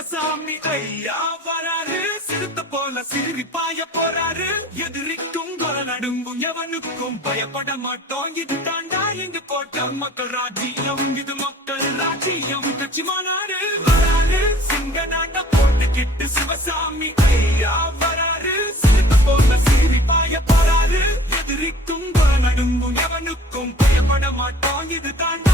சிவசாமி ஐயா வராரு. சிறுத்த போல சிரிப்பாய போறாரு. எதிரிக்கும் கொல நடுங்கும் எவனுக்கும் பயப்பட மாட்டோம். இது தாண்டா எங்க கோட்டம் மக்கள் ராஜ்யம். இது மக்கள் ராஜ்யம். கட்சி மாநாடு வராரு. சிங்க நாண்ட போட்டுக்கிட்டு சிவசாமி ஐயா வராரு. சிறுத்த போல சிரிப்பாய போறாரு. எதிரிக்கும் கொல நடுங்கும் எவனுக்கும் பயப்பட மாட்டோம். இது தாண்டா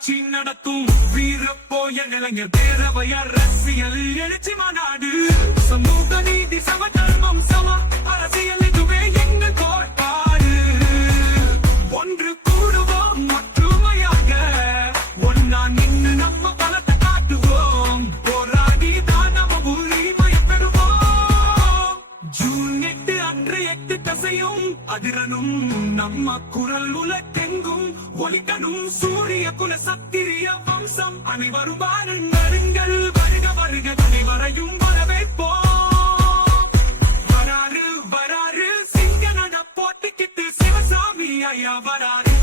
கட்சி நடத்தும் வீர போய இளைஞர் பேரவை அரசியல் எழுச்சி மாநாடு. சமூக நீதி சமதர்மம் சம அன்று தசையும் அதிரனும். நம்ம குரல் உலகெங்கும் ஒலிக்கணும். சூரிய குல சத்திரிய வம்சம். அனைவரும் வாருங்கள் வருக வருக. அனைவரையும் வரவேற்போம். வராரு வராரு சிங்க நட போட்டிக்கிட்டு சிவசாமி ஐயா வராரு